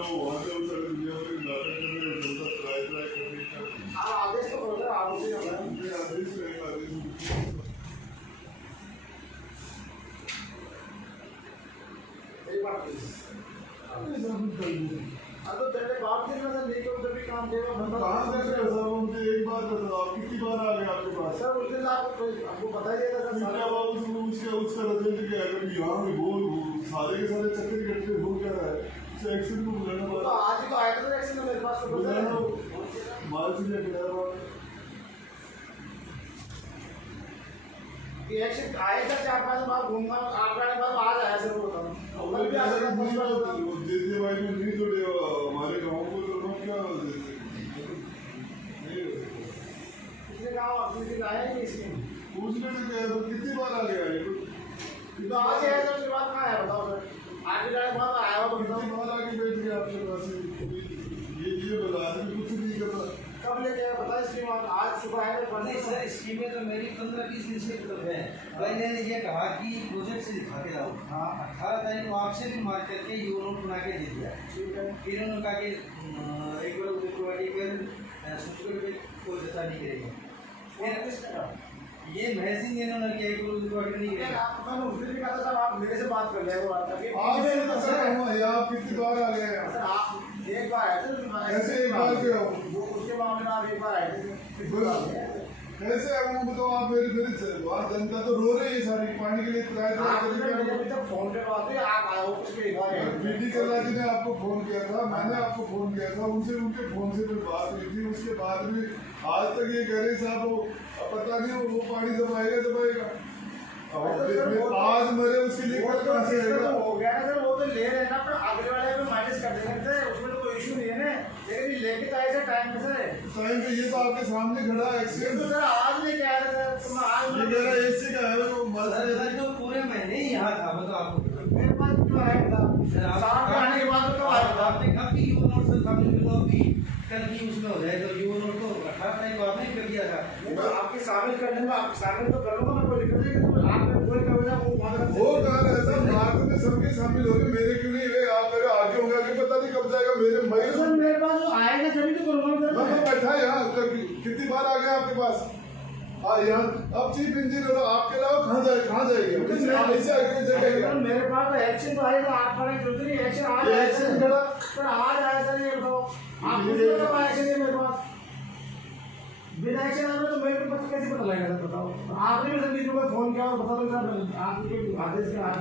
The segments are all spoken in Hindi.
वो वहाँ से उस दुनिया में नाटक कर रहे हैं, जनता ट्राई करने का आदेश तो बोल रहे आदेश आदेश रहेगा, आदेश तो तेरे बाप के में नहीं तो जब भी काम देगा कहाँ से सर मुझे एक बात बताओ, आप कितनी बार आ गए आपके पास? सर उस दिन आपको बता दिया था सर क्या बात उसका रिजल्ट क्या है? अगर यहाँ में बोल सारे के सारे चक्कर इकट्ठे हो क्या रहा है? उसे एक्शन को बुलाना तो पड़ा, आज ही तो आया था एक्शन में मेरे पास तो बुलाना माल से लेकर आया बात ये एक्शन आएगा 4-5 बार घूमना आप आने बाद आज आया सर वो बताओ और क्या है जैसे भाई ने नहीं जोड़े हमारे गांव को तो लोग क्या इसने कहा अपने दिन आया ही नहीं इसमें पूछने में क्या है? तो कितनी बार आ गया है? तो आज आया तो उसके बाद कहाँ आया बताओ सर आज के जाने बाद आया हुआ बताओ कितनी बार आके बैठ गया आपके पास? ये बता रहे कुछ नहीं करता। कब लेके आया बता स्कीम आज सुबह आया नहीं सर, स्कीमें तो मेरी 15-20 दिन से है। पहले ने ये कहा कि प्रोजेक्ट से दिखा के लाओ। हाँ, 18 तारीख को आपसे भी मार करके ये नोट बना के दे दिया। ठीक है फिर उन्होंने कहा कि एक बार उसे प्रोवाइड कर सुप्रीम कोर्ट कोई जता नहीं करेगी। ये महसिंग इन्होंने किया एक बार उसे प्रोवाइड नहीं करेगा। मैंने उस दिन भी कहा था सर आप मेरे से बात कर ले वो बात करके आप कितनी बार आ गए? सर आप एक बार आए थे ऐसे एक बार क्यों? वो उसके मामले में आप एक बार आए थे ऐसे अब वो बताओ आप मेरे बात जनता तो रो रही है सारी पानी के लिए फोन पे बात है आप आए हो कुछ भी बीडी कल्ला जी ने आपको फोन किया था, मैंने आपको फोन किया था, उनसे उनके फोन से फिर बात हुई थी। उसके बाद भी आज तक ये कह रहे साहब वो पता नहीं वो पानी जब आएगा आज मरे उसके लिए कहाँ से हो गया ना सर वो तो ले रहे ना पर अगले वाले में माइनस कर देंगे सर उसमें तो कोई इशू नहीं है ना लेकिन लेके तो आए थे टाइम पे सर टाइम पे ये तो आपके सामने खड़ा है एक्सीडेंट तो सर आज लेके आया था सर तो मैं आज ये कह रहा है एसी का है वो सर तो पूरे महीने ही यहाँ था बताओ आपको। मेरे पास तो आया था सर साहब आने के बाद तो आया था आपने कहा कि यू नोट से शामिल करो अभी कल की उसमें हो जाए तो यू नोट तो 18 तारीख को आपने कर दिया था। तो आपके शामिल करने में आप शामिल तो करूँगा मैं कोई दिक्कत नहीं तो आपने कोई कहोगे वो कहा रहता भारत में सबके शामिल हो गए मेरे क्यों नहीं हुए? आप मेरे आगे होंगे आगे पता नहीं कब जाएगा मेरे मई मेरे पास जो आएगा सभी तो करूँगा बैठा यहाँ कितनी बार आ गया आपके पास? यहाँ अब चीफ इंजीनियर आपके अलावा कहाँ जाएगी? ऐसे आगे जगह मेरे पास तो एक्शन तो आएगा आप पर दूसरी एक्शन आज एक्शन करा सर आज आया सर ये बताओ आप मुझे तो एक्शन है मेरे पास बिना एक्शन आने तो मेरे को पता कैसे पता लगेगा सर बताओ आपने भी सर बीच में फोन किया और बता दो सर आपके आदेश के आज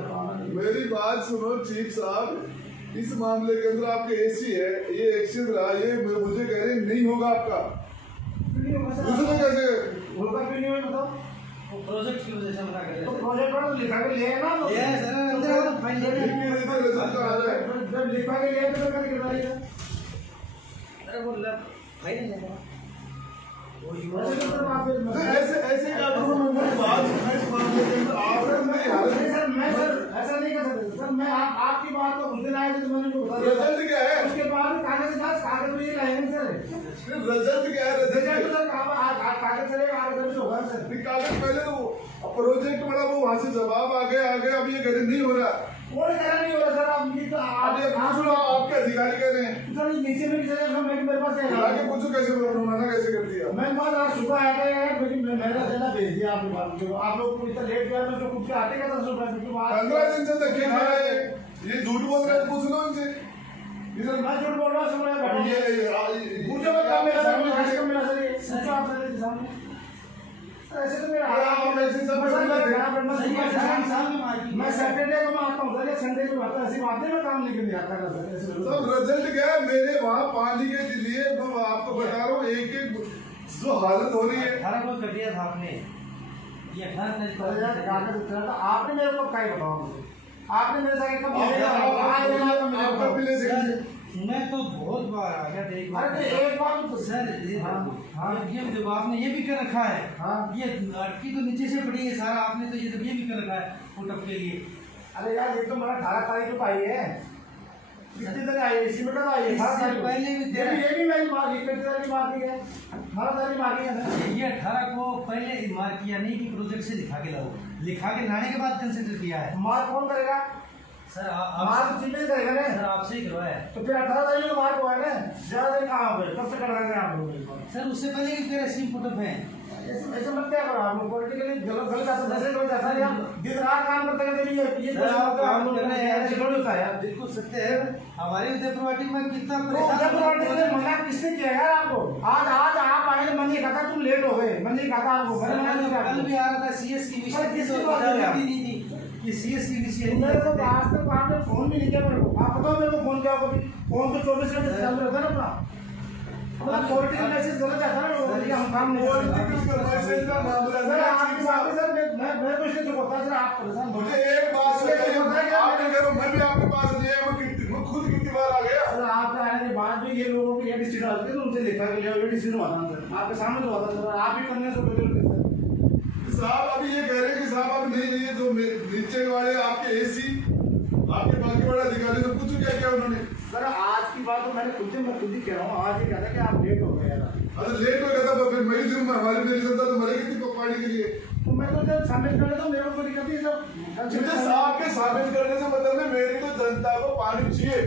मेरी बात सुनो चीफ साहब, इस मामले के अंदर आपके एसी है, ये एक्शन रहा, ये मुझे कह रहे नहीं होगा आपका दूसरे कैसे होगा क्यों नहीं होगा बताओ प्रोजेक्ट की वजह से मना कर तो प्रोजेक्ट पर लिखा के लिए ना ये सर अंदर फाइल जब लिखा के लिए तो कर के डालिए अरे वो फाइल लेगा ऐसे ऐसे मैं सर ऐसा नहीं कर सकता सर मैं आपकी बात को उस दिन आए थे तो मैंने बता दिया रिजल्ट क्या है? उसके बाद कागज में ये लाएंगे सर रिजल्ट क्या है? रिजल्ट रिजल्ट सर कागज चलेगा आगे से होगा सर कागज पहले तो प्रोजेक्ट वाला वो वहाँ से जवाब आ गया अब ये कह नहीं हो रहा। कोई तरह नहीं हो रहा सर आप तो अब ये पूछ लो आपके अधिकारी कह रहे हैं सर नीचे में भी सर मेरे पास है आगे पूछो कैसे मना कैसे कर दिया? मैं आज सुबह आया था यार लेकिन मेरा देना भेज दिया आपने बात जो आप लोग को इतना लेट किया तो कुछ आते का 10 रुपए की बात 15 दिन से धक्के खा रहे हैं, ये झूठ बोल रहे हैं, पूछ लो इनसे। इधर मैं झूठ बोल रहा हूँ सुन ये पूछो मत क्या मेरा सर मेरा सर ये पूछो आप मेरे सामने ऐसे तो मेरा मैं सैटरडे को मैं आता हूँ सर संडे को आता ऐसी बात नहीं मैं काम नहीं करने आता सब रिजल्ट क्या है? मेरे वहाँ पानी के लिए मैं आपको बता रहा हूँ एक जो हालत हो रही है 18 को कर दिया था आपने ये 18 कागज आपने मेरे को क्या बताओ मुझे आपने मेरे साथ कब मिलेगा मैं तो बहुत बार आ गया देख अरे एक बार तो सर हाँ ये जब आपने ये भी कर रखा है हाँ ये लड़की तो नीचे से पड़ी है सारा आपने तो ये भी कर रखा है फुटअप के लिए। अरे यार ये तो मेरा 18 तारीख को आई है कितनी तरह आई है इसी में तो आई है पहले भी ये भी मेरी मार कितनी तरह की मार है 18 तारीख मार है ये 18 को पहले मार किया नहीं कि प्रोजेक्ट से लिखा के लाओ लिखा के लाने के बाद कंसिडर किया है मार कौन करेगा सर मार तो सीमेंट करेगा ना सर आपसे ही करवाया है। तो फिर 18 तारीख को मार को है ना ज्यादा दिन कहाँ हो गए कब से कर रहे हैं आप लोग सर उससे पहले कि फिर ऐसी पुटअप है ऐसे मत क्या करो आप लोग पॉलिटिकली गलत गलत आता है गलत आता है यार दिन रात काम करते करते ये सर आप काम कर रहे हैं ऐसे थोड़ी होता है यार बिल्कुल सत्य है हमारे उदयपुर वाटी में कितना तो उदयपुर वाटी में मना किसने किया यार आपको आज आज आप आए मैंने कहा था तुम लेट हो गए मैंने कहा था आपको मैंने मना नहीं कल भी किया आ रहा था सीएस की विषय किसकी तो बात है यार? नहीं थी कि सीएस की विषय मेरे को आज तक आपने फोन भी नहीं किया मेरे को आप बताओ मेरे को फोन किया कभी फोन तो 24 घंटे चालू रहता है ना अपना अपना पॉलिटिकल मैसेज गलत आता है ना लोगों को हम काम नहीं पॉलिटिकल मैसेज का मामला सर है। आपकी बात है सर मैं कुछ नहीं होता सर आप परेशान मुझे एक बात बताइए, आपके घरों में भी आपके पास नहीं है, मैं खुद कितनी बार आ गया। सर आपके आने के बाद भी ये लोगों को ये डिसीजन डालते तो उनसे लिखा के लिए ये डिसीजन हुआ था सर आपके सामने तो हुआ था सर आप ही करने से बदल सर साहब अभी ये कह रहे हैं कि साहब अब नहीं ये जो नीचे वाले आपके एसी आपके बाकी वाले अधिकारी ने पूछो क्या क्या उन्होंने। सर आज की बात तो मैं खुद ही कह रहा हूँ आज ये कहता है कि आप लेट हो गए यार अरे लेट हो गया था फिर मई जून में हमारी मेरी जनता तो मरेगी थी पानी के लिए। तो मैं तो जब शामिल कर लेता हूँ मेरे को दिक्कत नहीं सर मुझे साहब के शामिल करने से मतलब है मेरी तो जनता को पानी चाहिए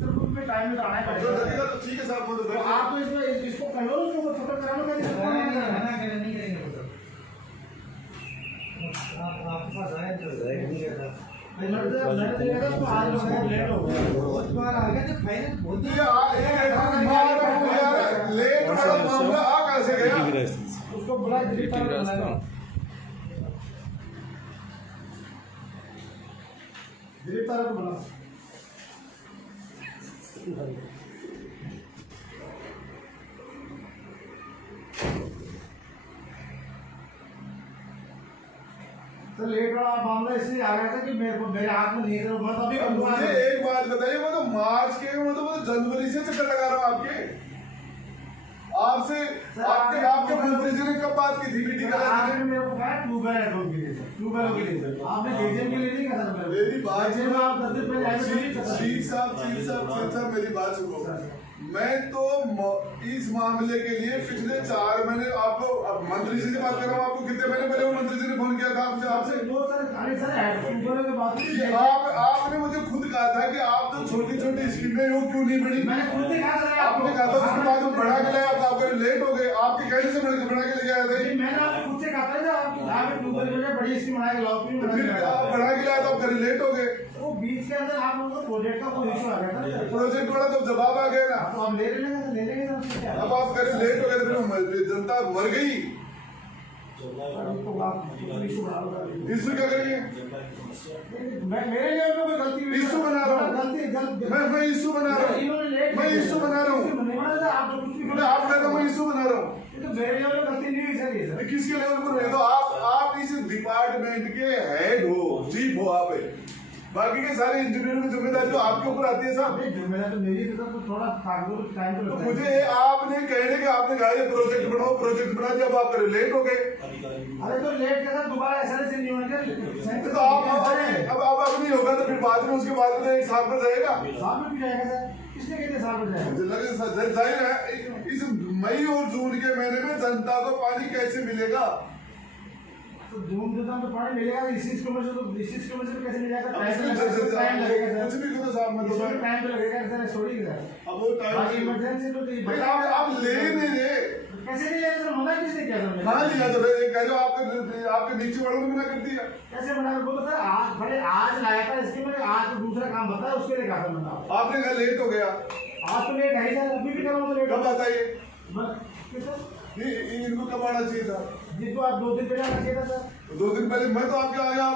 सर खुद पे टाइम में तो आना ही जो पड़ेगा लगेगा तो ठीक है साहब तो आप तो इसमें इसको कहो उसको फोटो कराना मैं मना करें नहीं करेंगे पुटअप आपके पास आए तो नहीं करता लेट हो गया बहुत बार आ गया तो फाइनल बहुत लेट वाला मामला आ कैसे गया। उसको बुला दिलीप सर को बुला तो लेट वाला मामला इसलिए आ गया था कि मेरे हाथ में नहीं था मैं तो अभी मुझे एक बात बताइए मैं तो मार्च के मैं तो जनवरी से चक्कर लगा रहा हूँ आपसे आपके आपके मंत्री जी ने कब बात की थी मीटिंग करा आपने मेरे को कहा ट्यूबवेल के लिए सर ट्यूबवेल के लिए सर आपने एजेंट के लिए नहीं कहा था मेरी बात में आप 10 दिन पहले आए थे चीफ साहब मेरी बात सुनो। मैं तो इस मामले के लिए पिछले 4 महीने आपको मंत्री जी से बात कर रहा हूँ आपको कितने महीने पहले वो मंत्री जी ने फोन किया था आपसे आपने मुझे खुद कहा था कि आप तो छोटी छोटी स्कीमें हो क्यों नहीं बढ़ी। आपने कहा था उसके बाद वो बढ़ा के लाया आप लेट हो गए आपके कहने से बढ़ा के लेके आए थे। मैंने आपको खुद से कहा था ना बड़ी स्कीम बना के लाओ फिर आप बढ़ा के लाया तो आप लेट हो गए। वो बीच के अंदर आप लोगों का प्रोजेक्ट का कोई इशू आ गया था प्रोजेक्ट वाला तो जवाब आ गया ना तो हम ले लेंगे तो क्या अब आप करें लेट हो गए तो फिर जनता मर गई। इशू क्या करेंगे मेरे लिए कोई गलती इशू बना रहा हूँ मैं इशू बना रहा हूँ मैं इशू बना रहा हूँ आप कहते मैं इशू बना रहा हूँ मेरे लेवल पर गलती नहीं हुई सर ये सर किसके लेवल पर है तो आप इस डिपार्टमेंट के हेड हो चीफ हो आप बाकी के सारे इंजीनियर की जिम्मेदारी तो आपके ऊपर आती है साहब। जिम्मेदारी तो मेरी तो थोड़ा टाइम तो लगता है। मुझे आपने कहने के आपने कहा ये प्रोजेक्ट बना दिया अब आप लेट हो गए। अरे तो लेट के साथ दोबारा ऐसा नहीं होना तो आप अब नहीं होगा तो फिर बाद में उसके बाद में 1 साल में जाएगा साल में भी जाएगा सर किसने कहते साल में जाएगा मुझे लगे जाहिर है इस मई और जून के महीने में जनता को पानी कैसे मिलेगा। तो जून जुलाई में पानी मिलेगा इसी स्कीम से तो कैसे मिल जाएगा टाइम लगेगा कुछ भी करो साहब मैं तो टाइम तो लगेगा सर थोड़ी अब वो टाइम इमरजेंसी तो आप ले नहीं रहे कैसे नहीं ले सर मना किसने किया सर कहाँ लिया तो कह दो आपके नीचे वालों ने मना कर दिया कैसे मना कर बोलो सर आज बड़े आज लाया था इसके में आज दूसरा काम बताया उसके लिए कहा मना आपने कहा लेट हो गया आज तो लेट है सर अभी भी करो तो लेट कब बताइए सर इनको कब आना चाहिए था जिसको आप 2 दिन पहले आना चाहिए था सर 2 दिन पहले मैं तो आपके आया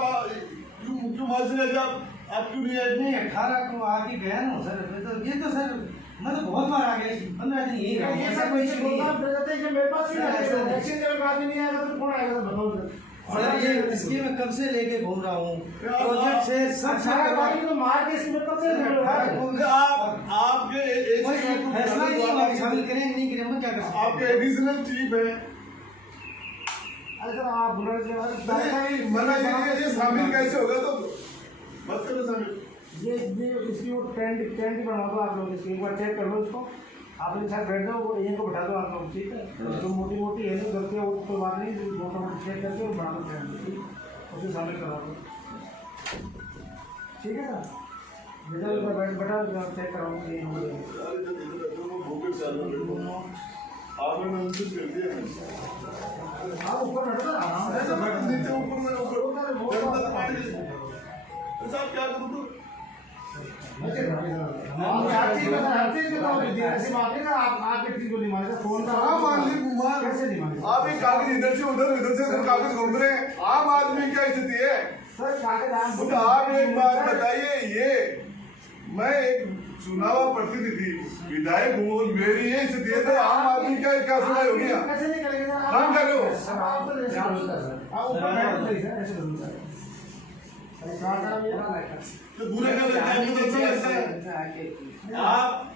क्यों मान से आप क्यों नहीं आए नहीं 18 को आके गया ना सर तो ये तो सर मैं तो बहुत बार आ गया 15 दिन यही रहा ये सब कोई बोलना रहता है कि मेरे पास ही इलेक्शन के बाद नहीं आएगा तो कौन आएगा सर बताओ सर ये इसकी मैं कब से लेके घूम रहा हूँ प्रोजेक्ट से सारा गाड़ी तो मार के इसमें कब से आपके फैसला नहीं हुआ शामिल करेंगे नहीं करेंगे मैं क्या कर सकता आपके एडिशनल चीफ है अरे सर आप बुला मना ये शामिल कैसे होगा तो मत करो शामिल ये इसकी वो ट्रेंड बनवा दो आप लोग इसकी एक बार चेक कर लो इसको आप लोग साथ बैठ जाओ वो यहीं को बैठा दो आप लोग ठीक है जो मोटी मोटी है गलतियाँ वो तो बात नहीं मोटा मोटी चेक करके वो बना दो ट्रेंड ठीक उसे शामिल करा दो ठीक है सर, रिजल्ट पर बैठा चेक कराऊंगा ये हो गया। अरे जो देखो वो भूखे चालू देखो आपने उनसे कर दिया आप ऊपर बैठो ना आराम से ऐसा बैठ नीचे ऊपर में ऊपर वो साहब क्या करूं तो हर चीज में ऐसी बात नहीं ना आप एक चीज को नहीं मानेगा फोन का हाँ मान ली मान कैसे नहीं मानेगा आप एक कागज इधर से कागज घूम रहे हैं आम आदमी की क्या स्थिति है सर कागज तो आप एक बात बताइए ये मैं एक चुनाव प्रतिनिधि विधायक हूँ मेरी ये स्थिति है तो आम आदमी क्या क्या सुनाई होगी कैसे नहीं करेंगे सर काम कर रहे हो सर आप तो ऐसे बोलता सर आप ऊपर बैठो नहीं सर ऐसे बोलता है अरे कहाँ कहाँ भी तो बुरे का लगता है मुझे अच्छा लगता है आप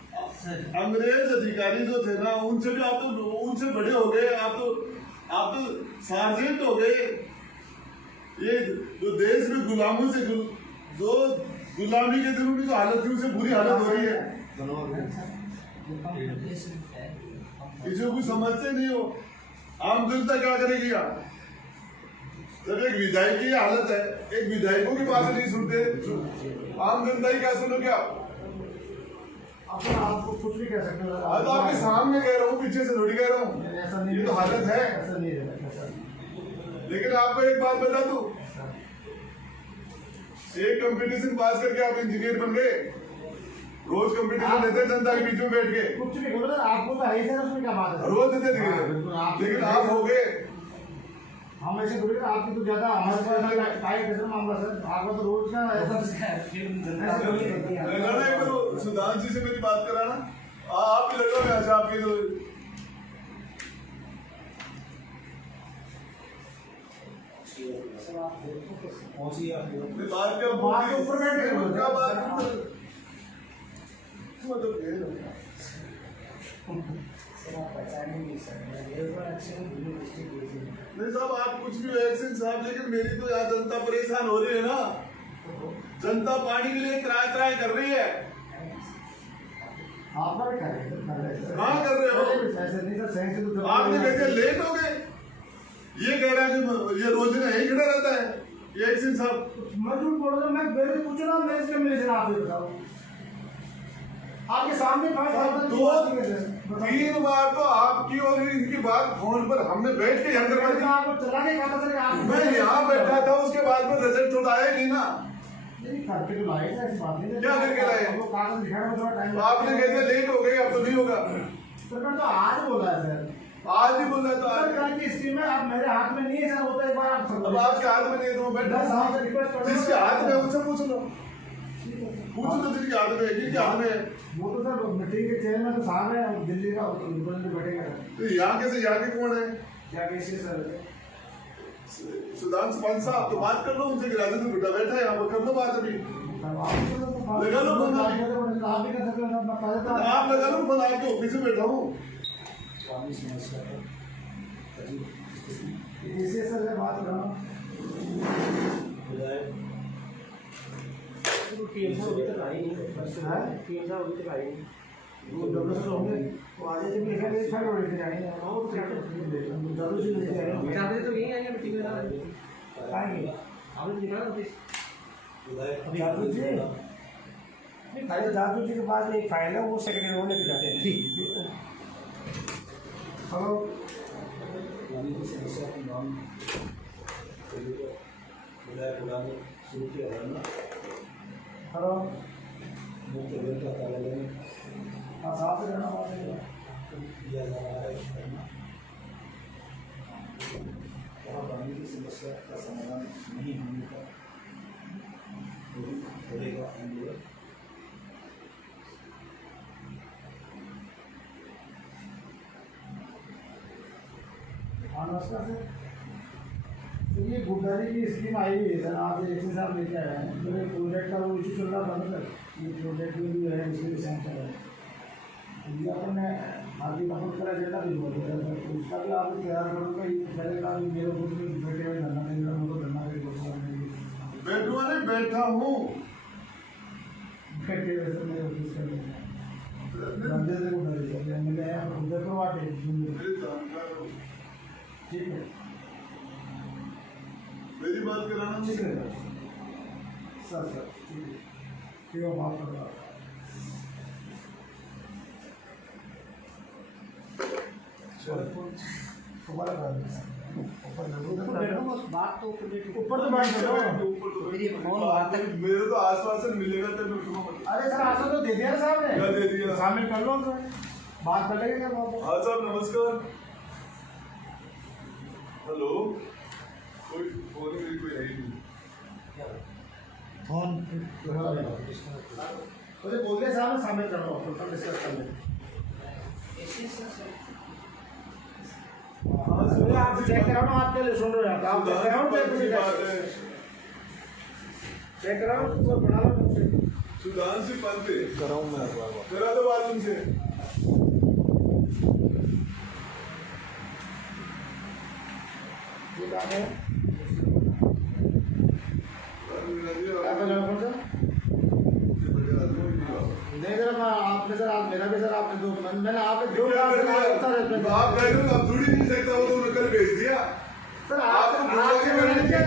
अंग्रेज अधिकारी जो थे ना उनसे भी आप तो उनसे बड़े हो गए आप तो सार्जेंट हो गए ये जो देश में गुलामों से जो गुलामी के दिनों की जो हालत थी उससे बुरी हालत हो रही है किसी को समझते नहीं हो आम जनता क्या करेगी आप जब एक विधायक की हालत है एक विधायकों की बात नहीं सुनते आम जनता ही क्या सुनोगे आप आपको कुछ भी कह सकते हो आज तो आपके सामने कह रहा हूँ पीछे से थोड़ी कह रहा हूँ ऐसा नहीं ये तो हालत है ऐसा नहीं है लेकिन आपको एक बात बता दूं एक कंपटीशन पास करके आप इंजीनियर बन गए रोज कंपटीशन देते जनता के बीच में बैठ के कुछ भी बोलो आपको तो है ही सर उसमें क्या बात है रोज देते थे लेकिन आप हो गए हम ऐसे बोले आपकी तो ज्यादा हमारे पास टाइट कैसे मामला सर आपका तो रोज का ऐसा लड़ना एक बार सुधांशु जी से मेरी बात कराना आप ही लड़ो यहाँ से आपके जो बात क्या ऊपर बैठे क्या बात नहीं साहब आप कुछ भी एक्शन साहब लेकिन मेरी तो यहाँ जनता परेशान हो रही है ना जनता पानी के लिए त्राय कर रही है आप कहाँ कर रहे हो ऐसे नहीं सर सही से तो आपने कैसे लेट हो गए ये कह रहा है कि ये रोज यही खड़ा रहता है ये एक्शन साहब मैं झूठ बोल रहा हूँ मैं मेरे पूछ रहा हूँ मैं इसलिए मिले थे आप बताओ आपके सामने दो तीन बार तो आपकी और इनकी बात फोन पर हमने बैठ के अंदर बैठ आपको चला के कहा था मैं यहाँ बैठा था उसके बाद में रिजल्ट तो आया नहीं ना करके तो लाए थे ऐसी बात नहीं क्या करके लाए वो कागज दिखाने में थोड़ा टाइम आपने कहते लेट हो गई अब तो नहीं होगा सर मैं तो आज बोला है सर आज ही बोल रहा था सर कल की स्कीम है अब मेरे हाथ में नहीं है सर होता एक बार आप अब आपके हाथ में नहीं है तो मैं बैठ 10 साल से रिक्वेस्ट कर जिसके हाथ में है उससे पूछ लो पूछो तो जिनके हाथ में है किसके हाथ में है वो तो सर मीटिंग के चेयरमैन तो साहब है दिल्ली का मुख्यमंत्री बैठेगा तो यहाँ कैसे यहाँ के कौन है क्या कैसे सर सुधांशु पंत साहब तो बात कर लो उनसे राजेंद्र गुड्डा बैठा है यहाँ पर कर लो बात अभी लगा लो फोन आप भी कर सकते हो अपना पहले तो आप लगा लो फोन आपके ऑफिस में बैठा हूँ इसे सर मैं बात कर रहा हूँ वो डॉक्टर से होंगे वो आज जब लिखा गया छाड़ उड़ के जाएंगे वो तो क्या जादू से लेके आएंगे जादू तो यही आएंगे मीटिंग में आएंगे आपने निकाला ऑफिस जादू जी अरे जादू जी के पास एक फाइल है वो सेक्रेटरी वो लेके जाते हैं ठीक हेलो हेलो हाँ साफ से रहना बात है पानी की समस्या का समाधान नहीं होने का बढ़ेगा आंदोलन नमस्कार सर तो ये गुब्बारी की स्कीम आई हुई है सर आप जैसे साहब लेके आए हैं तो ये प्रोजेक्ट का वो इशू चल रहा था ना सर ये प्रोजेक्ट में भी है इसमें भी सैंक्शन है ये अपन ने आगे सपोर्ट का एजेंडा भी जोड़ दिया सर तो उसका भी आप तैयार करूँगा ये चलेगा मेरे खुद में बैठे हुए धरना देगा उनको धरना देगा बैठूंगा नहीं बैठा हूँ बैठे हुए सर मेरे ऑफिस का बंदे से गुब्बारी सर मिले हैं उधर करवाते ठीक है मेरी बात कराना ठीक है सर सर ठीक है माफ कर दो तुम्हारा बात तो ऊपर तो बैठ जाओ मेरे तो आसपास से मिलेगा तब मैं तुम्हें अरे सर आशा तो दे दिया ना साहब ने क्या दे दिया? शामिल कर लो सर बात कर लेंगे क्या बात हाँ साहब नमस्कार। हेलो कोई फोन मेरी कोई है ही नहीं। फोन मुझे बोल दिया साहब ने शामिल कर लो डिस्कस कर लेंगे आप चेक कराओ ना आपके लिए सुन रहे हैं आप चेक कराओ चेक कराओ तो बना लो सुधांशु से पंते कराऊं मैं करा दो बात उनसे। ये बात है क्या कर रहे हो कौन सा नहीं सर आपने सर आप मेरा भी सर आपने दो मैंने आपने जो कहा सर आप कह रहे हो अब थोड़ी नहीं सकता वो तो नकल भेज दिया। सर आपको मैंने नहीं किया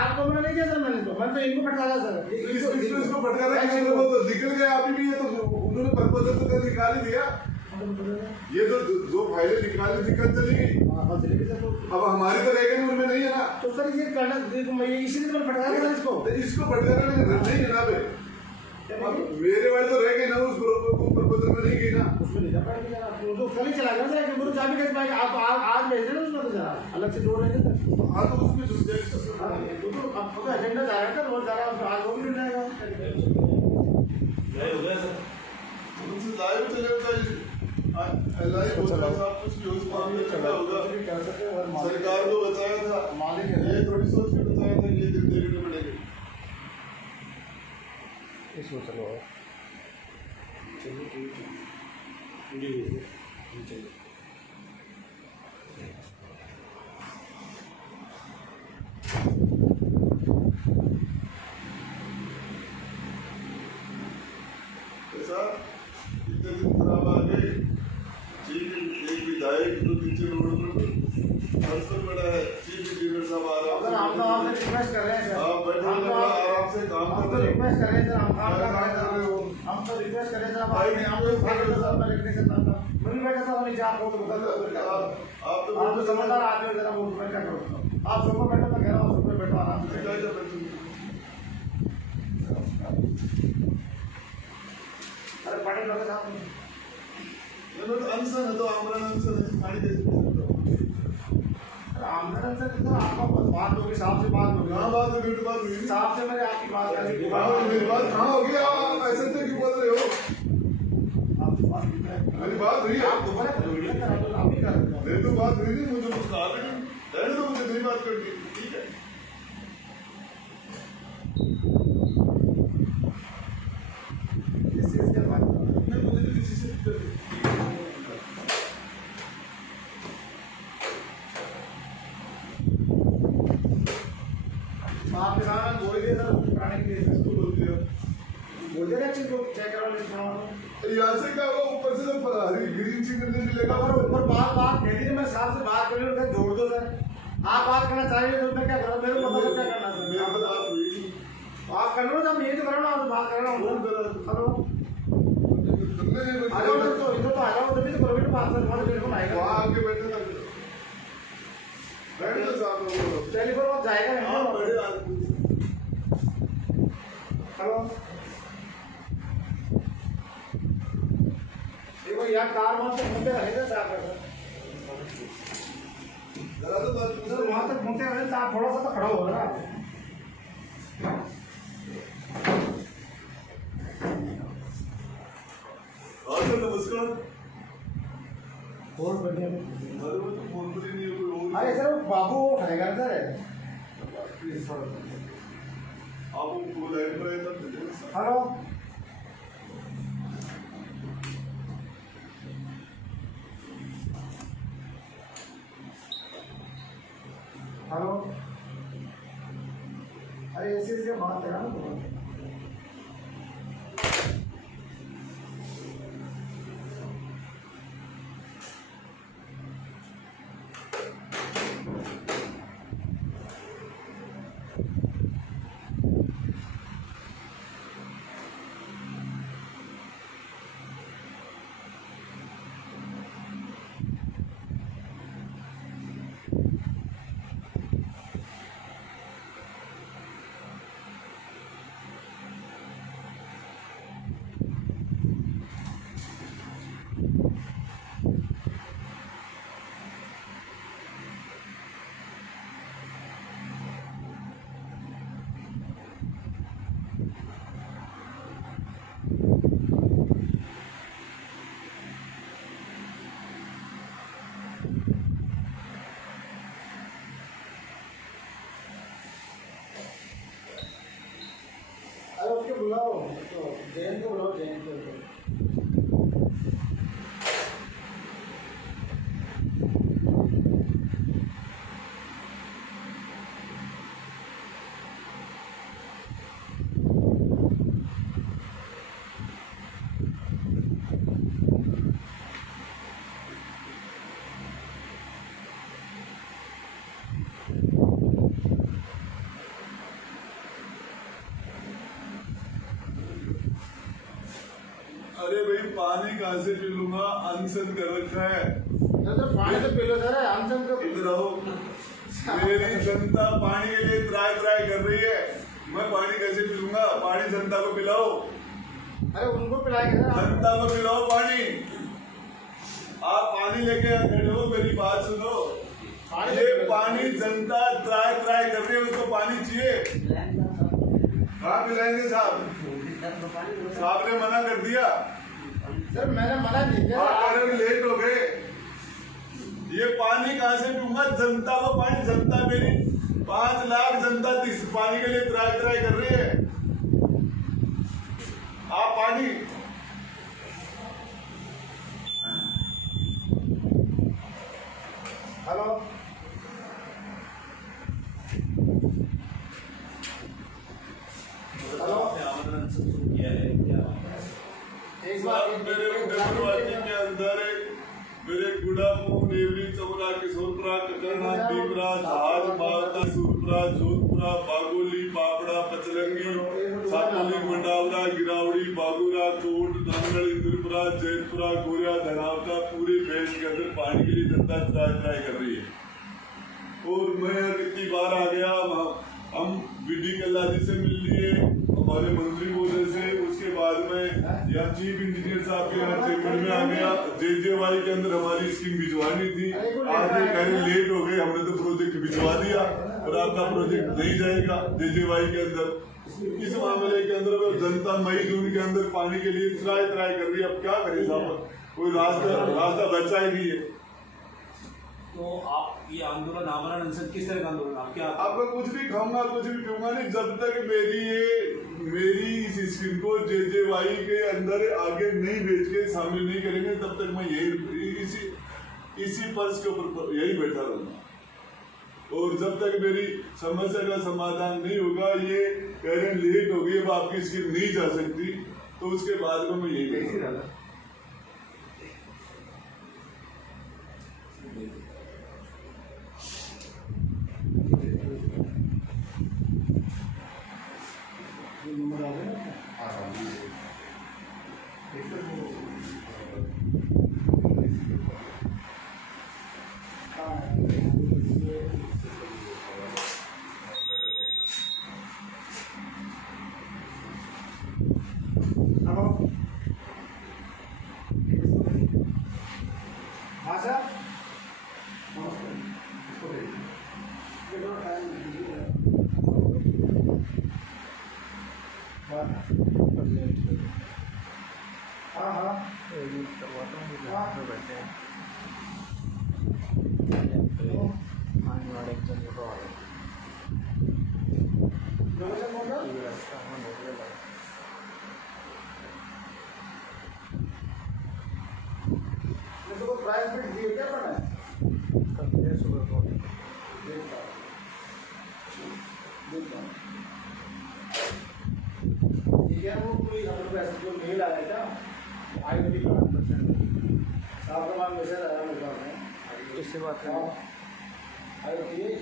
आपको मैंने नहीं किया सर मैंने तो इनको फटकारा सर इसको भटकाना किसी को तो निकल गया अभी भी ये तो उन्होंने प्रपोजल तो कर निकाल ही दिया। ये तो जो फाइलें निकाली दिक्कत चली गई अब हमारी तो रह गई उनमें नहीं है ना। तो सर ये करना मैं इसीलिए तो फटकारा था इसको भटकाना नहीं है ना भाई मेरे वाले तो रह गए ना उस प्रपोजल में नहीं गई ना। उसमें नहीं जा पाएंगे सर आप तो कल ही चला गया सर कि मुझे चाबी कैसे पाएंगे आप आज भेज देना उसमें तो जरा अलग से जोड़ लेंगे सर हाँ तो उसमें जुड़ जाएगा तो आपको तो एजेंडा जा रहा है रोज जा रहा है आज वो भी मिल जाएगा उनसे लाइव चले बताइए लाइव हो रहा था कुछ भी उस मामले में चला होगा सरकार को बचाया था मालिक ये थोड़ी सोच के बचाया था ये दिन देखने पड़ेगा। इसमें चलो चलिए चलिए ऐसा इतने दिन खराब आ गए चीफ एक विधायक जो नीचे रोड पर हंसल पड़ा है चीफ इंजीनियर साहब आराम सर हम तो आपसे रिक्वेस्ट कर रहे हैं सर आप बैठो आराम से काम हम तो कर रिक्वेस्ट कर रहे हैं सर हम काम कर रहे कर रहे हैं हो हम तो रिक्वेस्ट कर रहे हैं सर आप हम तो भाई तो सर मैं लिखने से था मैं भी बैठा था नीचे आपको तो बता दो आप तो समझदार आदमी हो जरा वो मैं क्या करूँ आप सोफा बैठो मैं कह रहा हूँ सोफा बैठो आराम से अरे पढ़े लगे साहब अनसन है तो आमरण अनसन है खाली दे सकते आमदन से तो आपका बात होगी साहब से बात होगी कहाँ बात हुई बात हुई साहब से मैंने आपकी बात करी मेरी बात कहाँ होगी आप ऐसे तो क्यों बोल रहे हो आपकी बात मेरी बात हुई आप दोबारा वीडियो करा दो आप ही कर रहे हो मेरी तो बात हुई नहीं मुझे कुछ कहा नहीं रहने दो मुझे नहीं बात करनी ठीक है इस के बाद नहीं मुझे तो किसी से दिक्कत नहीं आपके सामने बोल दिया सर पुराने के लिए इसको बोल दिया बोल दिया चीज को चेक करो यहाँ से क्या होगा ऊपर से तो हरी ग्रीन सिग्नल नहीं मिलेगा और ऊपर बात कहती थी मैं साहब से बात कर रही हूँ जोड़ दो सर आप बात करना चाहिए तो मैं क्या करूँ मेरे को पता क्या करना सर मेरे बात आप हुई नहीं आप कर लो ना ये तो करो ना आप बात कर रहा हूँ हेलो आ जाओ सर तो इधर तो आ जाओ तभी तो करोगे ना बात सर हमारे टेलीफोन आएगा वहाँ आके बैठे था बैठ तो साथ में टेलीफोन अब जाएगा नहीं आप बड़े आदमी हेलो देखो यार कार वहाँ तक घूमते रहेगा क्या कर जरा तो बात सर वहाँ तक घूमते रहे तो आप थोड़ा सा तो खड़ा हो रहा हाँ सर नमस्कार बहुत बढ़िया अरे वो तो फोन पर ही नहीं है कोई और अरे सर वो बाबू वो उठाएगा ना सर आप वो लाइन पर आए तब देखो सर हेलो हेलो अरे ऐसे से बात करा ना तो जैन को बुलाओ, जैन को। अरे भाई पानी कहाँ से पी लूंगा, अनशन कर रखा है। तो पानी तो पी लो सर, अनशन को। इधर आओ, मेरी जनता पानी के लिए त्राय त्राय कर रही है, मैं पानी कैसे पी लूंगा? पानी जनता को पिलाओ। अरे उनको पिलाएंगे सर। जनता को पिलाओ पानी। आप पानी लेके खड़े हो, मेरी बात सुनो। ये पानी जनता त्राय त्राय कर रही है, उसको पानी चाहिए। कहाँ पिलाएंगे साहब? साहब ने मना कर दिया। सर मैंने मना नहीं किया। आप लेट हो गए। ये पानी कहाँ से पीऊंगा? जनता को पानी, जनता मेरी 5 लाख जनता इस पानी के लिए त्राय त्राय कर रही है। आप पानी हेलो, हेलो, आमंत्रण से शुरू किया है क्या? एक बार मेरे निर्वाचन के अंदर मेरे गुड़ापुर, नेवरी, चौरा, किशोरपुरा, ककरना, दीपरा, जहाज, मावता, सूरपुरा, जोधपुरा, बागोली, पापड़ा, पचलंगी, सातोली, मंडावरा, गिरावड़ी, बागुरा, कोट, नांगल, इंद्रपुरा, जैतपुरा, गोरिया, धनावता, पूरे देश के अंदर पानी के लिए जनता त्राय त्राय कर रही है। और मैं कितनी बार आ गया, हम बीडी कल्ला जी से मिल लिए, हमारे मंत्री महोदय से, उसके बाद में यहाँ चीफ इंजीनियर साहब के यहाँ चेम्बर में आ गया। JJY के अंदर हमारी स्कीम भिजवानी थी, आज ये कह रहे लेट हो गए, हमने तो प्रोजेक्ट भिजवा दिया और आपका प्रोजेक्ट नहीं जाएगा JJY के अंदर। इस मामले के अंदर वो जनता मई जून के अंदर पानी के लिए त्राय त्राय कर रही है। अब क्या करें साहब, कोई रास्ता बचा ही नहीं है। तो आप ये आंदोलन, आमरण अनशन किस तरह का आंदोलन? आप क्या अब मैं कुछ भी खाऊंगा, कुछ भी पीऊंगा नहीं, जब तक मेरी इस स्कीम को JJY के अंदर आगे नहीं भेज के शामिल नहीं करेंगे, तब तक मैं यही इसी पर्स के ऊपर यही बैठा रहूंगा। और जब तक मेरी समस्या का समाधान नहीं होगा, ये कह रहे लेट हो गई, अब आपकी स्कीम नहीं जा सकती, तो उसके बाद में मैं यही करूंगा। हाँ सर, हाँ हाँ प्राइस बिट दिए क्या पड़ा है? ठीक है, वो कोई हमारे पैसे जो मेल आया था ID कार्ड साहब का मैसेज आया मेरे पास में, किससे बात कर रहे हैं?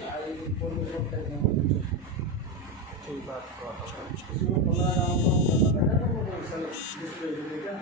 ठीक बात, किसी को 15 नाम का